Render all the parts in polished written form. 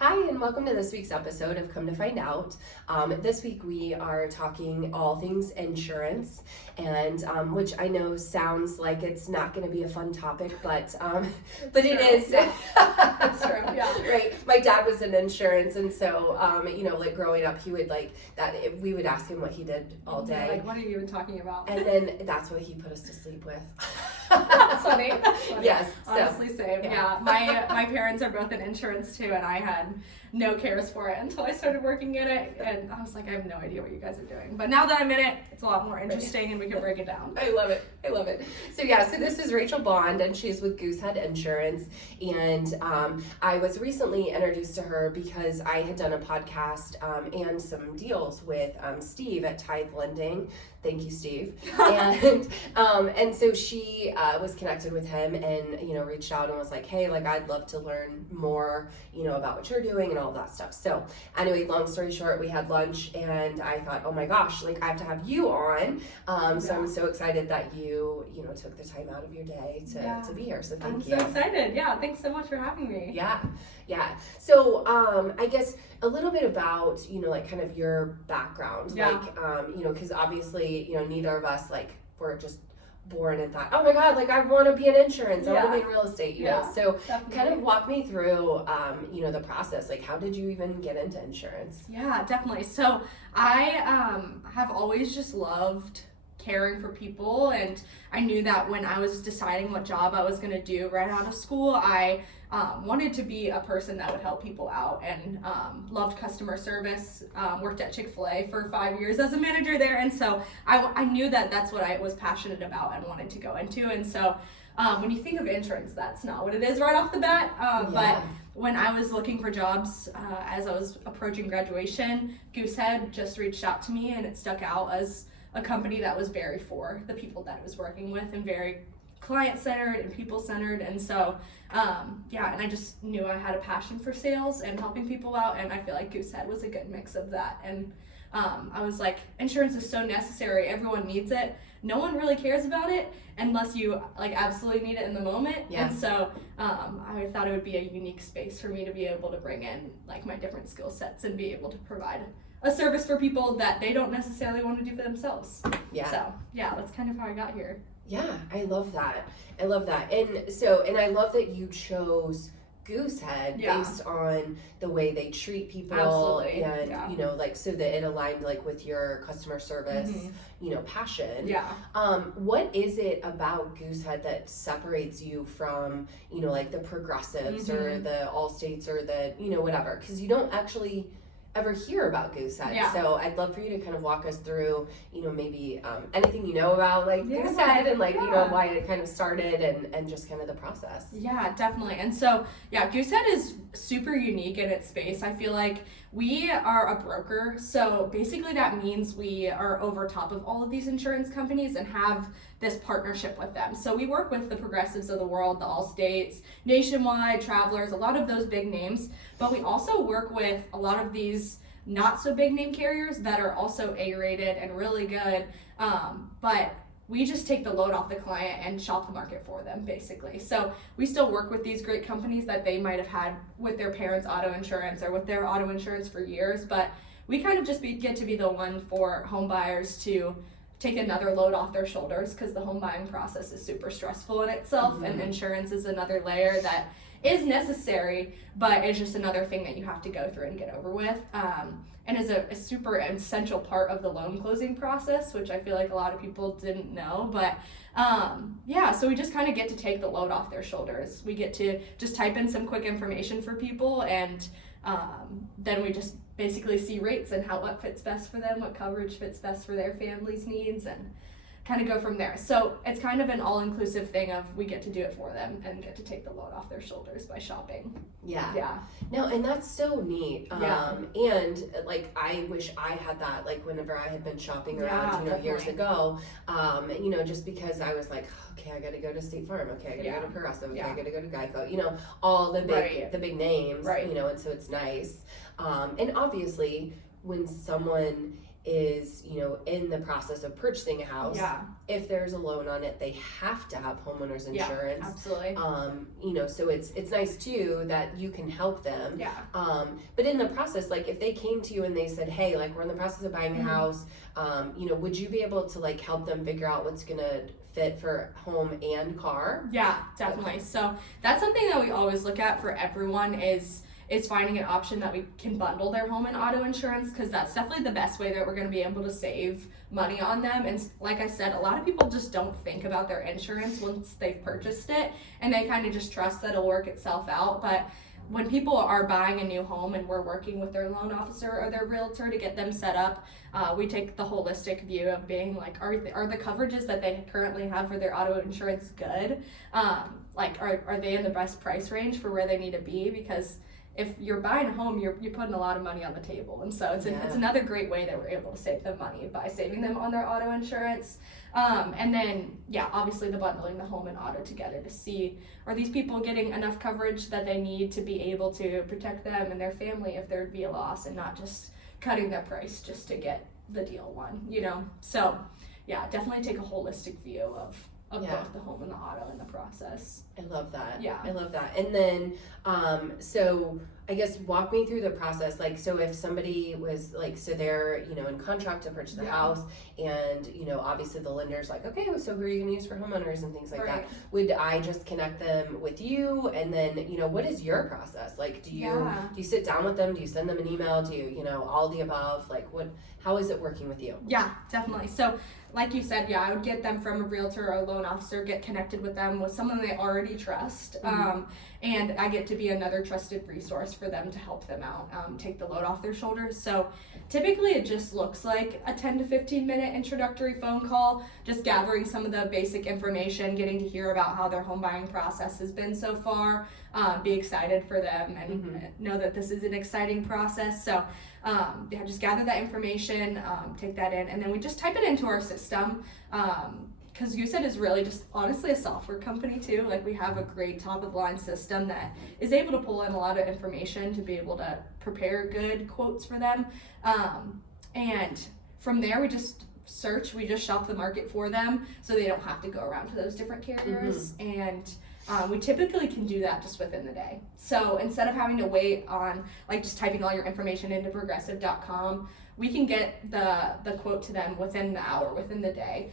Hi, and welcome to this week's episode of Come to Find Out. This week we are talking all things insurance, and which I know sounds like it's not going to be a fun topic, but it is. That's true. Yeah. Right. My dad was in insurance, and so like growing up, he would we would ask him what he did all day. Like, what are you even talking about? And then that's what he put us to sleep with. That's funny. Yes. Honestly, same. Yeah. My parents are both in insurance too, and I had no cares for it until I started working in it, and I was like, I have no idea what you guys are doing. But now that I'm in it, it's a lot more interesting, and we can break it down. I love it. So this is Rachel.bond, and she's with Goosehead Insurance, and I was recently introduced to her because I had done a podcast and some deals with Steve at Tithe Lending. Thank you, Steve. And so she was connected with him and, reached out and was like, hey, I'd love to learn more, about what you're doing and all that stuff. So anyway, long story short, we had lunch and I thought, oh my gosh, I have to have you on. So I'm so excited that you took the time out of your day to be here. So thank you. I'm so excited. Yeah. Thanks so much for having me. Yeah. So I guess a little bit about, kind of your background, because obviously, neither of us, were just born and thought, oh my God, I want to be in insurance, I want to be in real estate, know? So definitely. Kind of walk me through, the process. How did you even get into insurance? Yeah, definitely. So I have always just loved caring for people, and I knew that when I was deciding what job I was going to do right out of school, I wanted to be a person that would help people out, and loved customer service, worked at Chick-fil-A for 5 years as a manager there, and so I knew that that's what I was passionate about and wanted to go into. And so when you think of insurance, that's not what it is right off the bat, but when I was looking for jobs as I was approaching graduation, Goosehead just reached out to me, and it stuck out as a company that was very for the people that I was working with and very client-centered and people-centered. And so, and I just knew I had a passion for sales and helping people out, and I feel like Goosehead was a good mix of that. And I was like, insurance is so necessary. Everyone needs it. No one really cares about it unless you absolutely need it in the moment. Yeah. And so I thought it would be a unique space for me to be able to bring in my different skill sets and be able to provide a service for people that they don't necessarily want to do for themselves. Yeah. So that's kind of how I got here. Yeah, I love that. And I love that you chose Goosehead based on the way they treat people. Absolutely. And so that it aligned with your customer service, passion. Yeah. What is it about Goosehead that separates you from, the Progressives or the Allstates or the, whatever? Because you don't actually ever hear about Goosehead. Yeah. So I'd love for you to kind of walk us through, maybe anything you know about Goosehead and why it kind of started and just kind of the process. Yeah, definitely. And so Goosehead is super unique in its space. I feel like we are a broker, so basically that means we are over top of all of these insurance companies and have this partnership with them. So we work with the Progressives of the world, the Allstates, Nationwide, Travelers, a lot of those big names, but we also work with a lot of these not so big name carriers that are also A-rated and really good, but we just take the load off the client and shop the market for them, basically. So we still work with these great companies that they might have had with their parents' auto insurance or with their auto insurance for years, but we kind of just get to be the one for home buyers to take another load off their shoulders, because the home buying process is super stressful in itself, and insurance is another layer that is necessary, but it's just another thing that you have to go through and get over with. And is a super essential part of the loan closing process, which I feel like a lot of people didn't know. But so we just kind of get to take the load off their shoulders. We get to just type in some quick information for people, and then we just basically see rates and what fits best for them, what coverage fits best for their family's needs, and kind of go from there. So it's kind of an all-inclusive thing of we get to do it for them and get to take the load off their shoulders by shopping. Yeah. No, and that's so neat. And I wish I had that, whenever I had been shopping around, years ago, just because I was like, okay, I got to go to State Farm. Okay, I got to go to Progressive. Okay, I got to go to Geico. All the big names. Right. And so it's nice. And obviously, when someone is, in the process of purchasing a house, Yeah. if there's a loan on it, they have to have homeowners insurance. Yeah, absolutely. So it's nice too that you can help them. Yeah. But in the process, like if they came to you and they said, hey, like we're in the process of buying a Mhm. house, would you be able to like help them figure out what's gonna fit for home and car? Yeah, definitely. So that's something that we always look at for everyone is finding an option that we can bundle their home and auto insurance, because that's definitely the best way that we're going to be able to save money on them. And like I said, a lot of people just don't think about their insurance once they've purchased it, and they kind of just trust that it'll work itself out. But when people are buying a new home and we're working with their loan officer or their realtor to get them set up, we take the holistic view of being like, are the coverages that they currently have for their auto insurance good? Are they in the best price range for where they need to be? Because if you're buying a home, you're putting a lot of money on the table. And so it's another great way that we're able to save them money by saving them on their auto insurance. And then, obviously the bundling the home and auto together to see, are these people getting enough coverage that they need to be able to protect them and their family if there'd be a loss, and not just cutting their price just to get the deal won, So, definitely take a holistic view of both the home and the auto in the process. I love that. Yeah. I love that. And then, so I guess walk me through the process. Like, so if somebody was like, so they're, in contract to purchase a house, and, obviously the lender's like, okay, so who are you going to use for homeowners and things like that? Would I just connect them with you? And then, what is your process? Like, do you sit down with them? Do you send them an email? Do you, all the above? Like, how is it working with you? Yeah, definitely. So, like you said, I would get them from a realtor or a loan officer, get connected with them with someone they already trust. And I get to be another trusted resource for them to help them out, take the load off their shoulders. So typically it just looks like a 10 to 15 minute introductory phone call, just gathering some of the basic information, getting to hear about how their home buying process has been so far, be excited for them and know that this is an exciting process. So just gather that information, take that in, and then we just type it into our system. Because Goosehead is really just honestly a software company too. Like, we have a great top of the line system that is able to pull in a lot of information to be able to prepare good quotes for them. And from there we just shop the market for them so they don't have to go around to those different carriers. And we typically can do that just within the day. So instead of having to wait on just typing all your information into progressive.com, we can get the quote to them within the hour, within the day,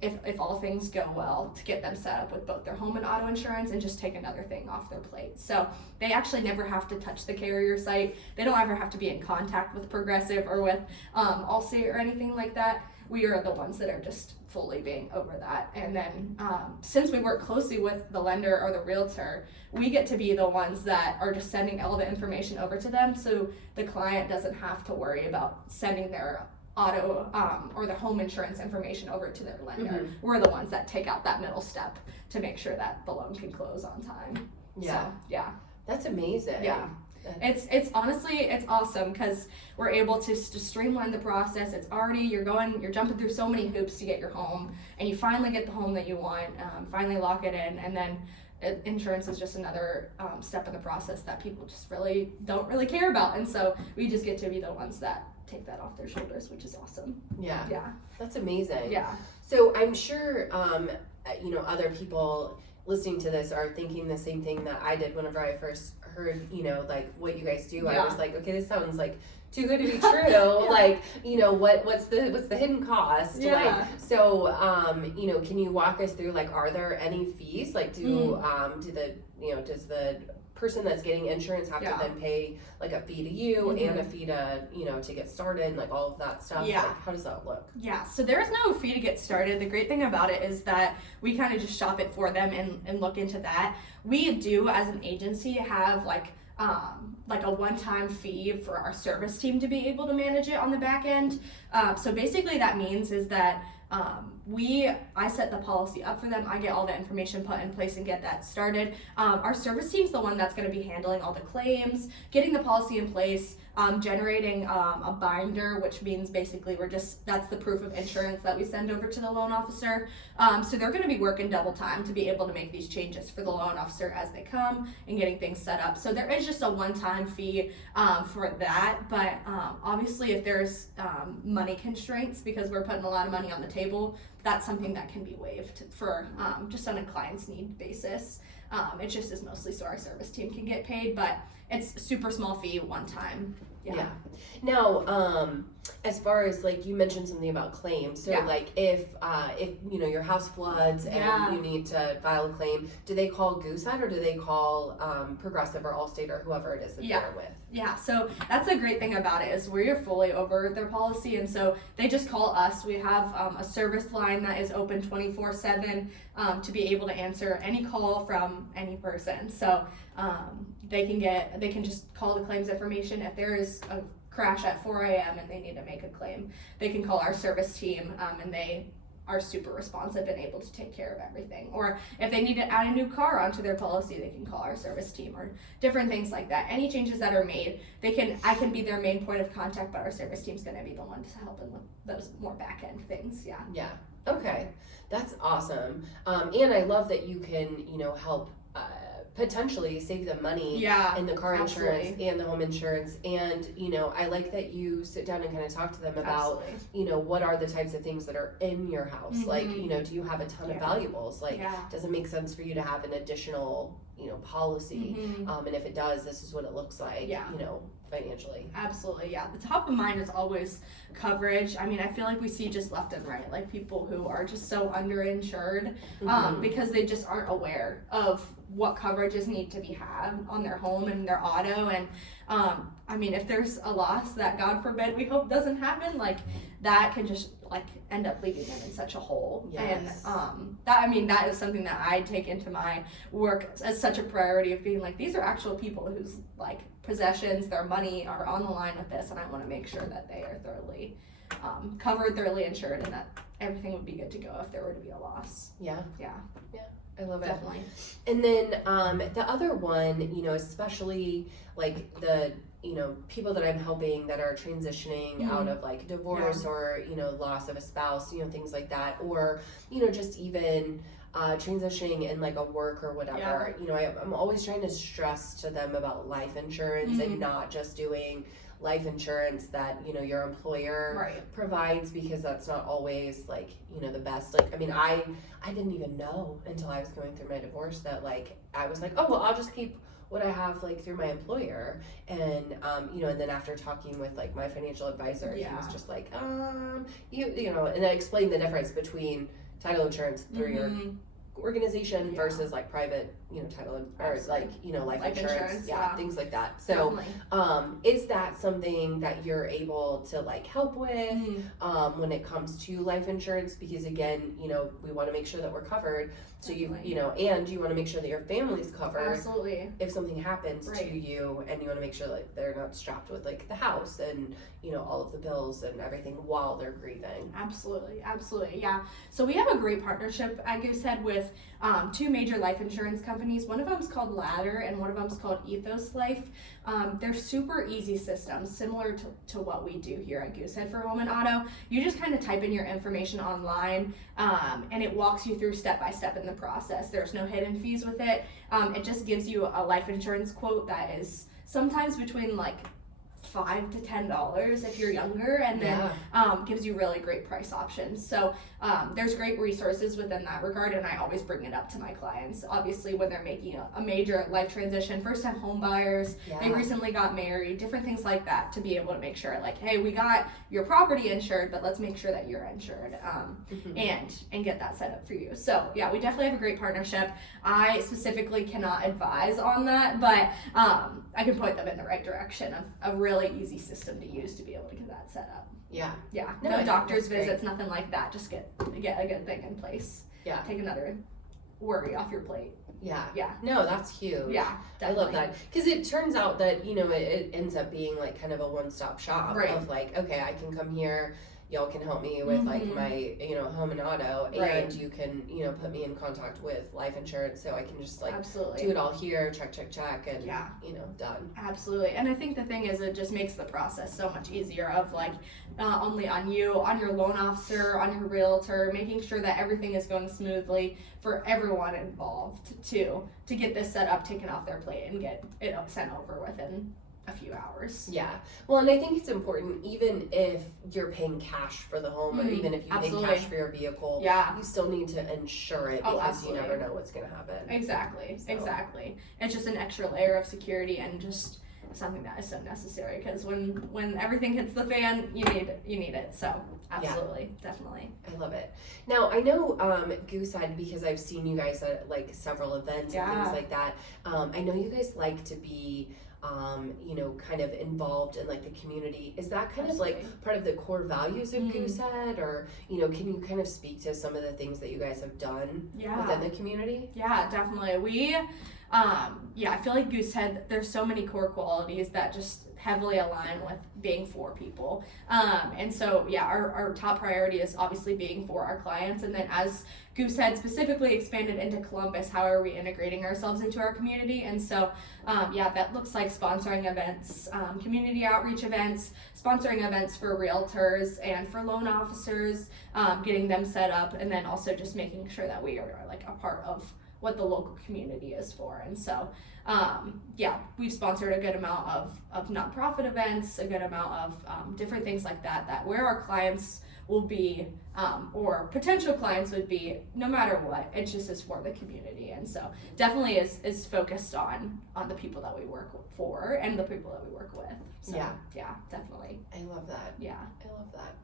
if all things go well, to get them set up with both their home and auto insurance and just take another thing off their plate. So they actually never have to touch the carrier site. They don't ever have to be in contact with Progressive or with Allstate or anything like that. We are the ones that are just fully being over that. And then since we work closely with the lender or the realtor, we get to be the ones that are just sending all the information over to them, so the client doesn't have to worry about sending their auto or the home insurance information over to their lender. We're the ones that take out that middle step to make sure that the loan can close on time. That's amazing. It's honestly, it's awesome because we're able to streamline the process. It's already, you're jumping through so many hoops to get your home, and you finally get the home that you want, finally lock it in, and then insurance is just another step in the process that people just don't really care about. And so we just get to be the ones that take that off their shoulders, which is awesome. Yeah. That's amazing. Yeah. So I'm sure, other people listening to this are thinking the same thing that I did whenever I first heard, what you guys do. I was like, okay, this sounds like too good to be true. What's the hidden cost? Can you walk us through, are there any fees? Does the person that's getting insurance have to then pay a fee to you and a fee to get started, and all of that stuff? How does that look? So there's no fee to get started. The great thing about it is that we kind of just shop it for them and look into that. We do, as an agency, have a one-time fee for our service team to be able to manage it on the back end. So basically that means is that I set the policy up for them. I get all the information put in place and get that started. Our service team's the one that's going to be handling all the claims, getting the policy in place, generating a binder, which means basically that's the proof of insurance that we send over to the loan officer. So they're going to be working double time to be able to make these changes for the loan officer as they come and getting things set up. So there is just a one-time fee for that, but obviously if there's money constraints, because we're putting a lot of money on the table, that's something that can be waived for just on a client's need basis. It just is mostly so our service team can get paid, but it's a super small fee one time. Yeah. Now, as far as like you mentioned something about claims, so like if you know your house floods and you need to file a claim, do they call Goosehead or do they call Progressive or Allstate or whoever it is that they're with? Yeah, so that's a great thing about it is we're fully over their policy, and so they just call us. We have a service line that is open 24/7 to be able to answer any call from any person. So they can just call the claims information. If there is a crash at 4 a.m. and they need to make a claim, they can call our service team, and they are super responsive and able to take care of everything. Or if they need to add a new car onto their policy, they can call our service team, or different things like that. Any changes that are made, I can be their main point of contact, but our service team's going to be the one to help them with those more back end things. Yeah. Okay, that's awesome. And I love that you can help potentially save them money in the car insurance and the home insurance. And I like that you sit down and kind of talk to them about what are the types of things that are in your house. Like do you have a ton of valuables? Like does it make sense for you to have an additional policy? And if it does, this is what it looks like financially. Absolutely. The top of mind is always coverage. I mean, I feel like we see just left and right, like people who are just so underinsured because they just aren't aware of what coverages need to be had on their home and their auto. And I mean, if there's a loss that God forbid we hope doesn't happen, like that can just like end up leaving them in such a hole. And that is something that I take into my work as such a priority of being like, these are actual people whose like possessions, their money are on the line with this, and I want to make sure that they are thoroughly covered, thoroughly insured, and that everything would be good to go if there were to be a loss. I love it. Definitely. And then the other one, especially like the people that I'm helping that are transitioning out of like divorce or loss of a spouse, things like that, or just even transitioning in like a work or whatever. I'm always trying to stress to them about life insurance and not just doing life insurance that your employer provides, because that's not always like the best. Like, I mean, I didn't even know until I was going through my divorce that like I was like, oh well, I'll just keep what I have like through my employer. And and then after talking with like my financial advisor, he was just like and I explained the difference between title insurance through your organization versus like private title or like life insurance, things like that. So is that something that you're able to like help with when it comes to life insurance? Because again, we want to make sure that we're covered, so and you want to make sure that your family's covered if something happens to you, and you want to make sure like they're not strapped with like the house and all of the bills and everything while they're grieving. Absolutely. So we have a great partnership at Goosehead with two major life insurance companies. One of them is called Ladder and one of them is called Ethos Life. They're super easy systems, similar to what we do here at Goosehead for home and auto. You just kind of type in your information online and it walks you through step by step in the process. There's no hidden fees with it. It just gives you a life insurance quote that is sometimes between like $5 to $10 if you're younger, and then gives you really great price options. So there's great resources within that regard, and I always bring it up to my clients. Obviously, when they're making a major life transition, first-time home buyers, they recently got married, different things like that, to be able to make sure like, hey, we got your property insured, but let's make sure that you're insured and get that set up for you. So we definitely have a great partnership. I specifically cannot advise on that, but I can point them in the right direction of a really easy system to use to be able to get that set up. No doctor's visits, nothing like that. Just get a good thing in place. Take another worry off your plate. No, that's huge. I love that, because it turns out that it ends up being like kind of a one-stop shop of like, okay, I can come here, y'all can help me with like my, home and auto, Right. and you can, put me in contact with life insurance, so I can just like Absolutely. do it all here, check, and done. Absolutely. And I think the thing is, it just makes the process so much easier of like, not only on you, on your loan officer, on your realtor, making sure that everything is going smoothly for everyone involved to get this set up, taken off their plate, and get it sent over within a few hours. Yeah. Well, and I think it's important, even if you're paying cash for the home, or even if you Absolutely. pay cash for your vehicle, Yeah. you still need to insure it, Oh, because absolutely. you never know what's going to happen. Exactly. So. Exactly. It's just an extra layer of security, and just something that is so necessary, because when everything hits the fan, you need it. So absolutely, definitely. I love it. Now I know Goosehead, because I've seen you guys at like several events and things like that. I know you guys like to be kind of involved in like the community. Is that kind of like part of the core values of Goosehead, or can you kind of speak to some of the things that you guys have done within the community? Yeah, definitely. We I feel like Goosehead, there's so many core qualities that just heavily align with being for people. And so, our top priority is obviously being for our clients. And then as Goosehead specifically expanded into Columbus, how are we integrating ourselves into our community? And so, that looks like sponsoring events, community outreach events, sponsoring events for realtors and for loan officers, getting them set up, and then also just making sure that we are like a part of what the local community is for. And so we've sponsored a good amount of nonprofit events, a good amount of different things like that where our clients will be, or potential clients would be, no matter what. It just is for the community. And so definitely is focused on the people that we work for and the people that we work with. So, definitely. I love that. Yeah. I love that.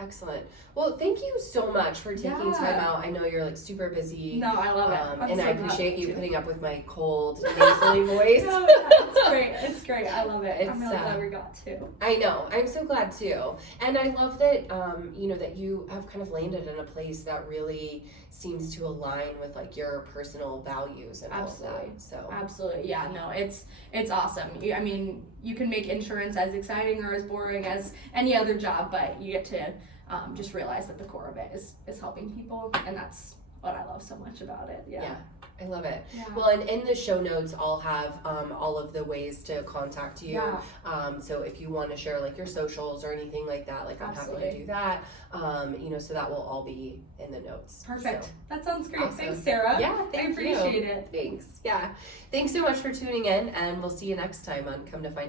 Excellent. Well, thank you so much for taking time out. I know you're like super busy. No, I love it. And I appreciate you putting up with my cold, nasally voice. No, it's great. It's great. I love it. I'm really glad we got to. I know. I'm so glad too. And I love that, that you have kind of landed in a place that really seems to align with like your personal values and all of that. So Absolutely. Yeah, no, it's awesome. You can make insurance as exciting or as boring as any other job, but you get to just realize that the core of it is helping people, and that's what I love so much about it. Yeah. I love it. Yeah. Well, and in the show notes, I'll have all of the ways to contact you. Yeah. So if you want to share like your socials or anything like that, like I'm happy to do that. So that will all be in the notes. Perfect. So, that sounds great. awesome. Thanks, Sarah. Yeah, I appreciate it. Thanks. Yeah. Thanks so much for tuning in, and we'll see you next time on Come to Find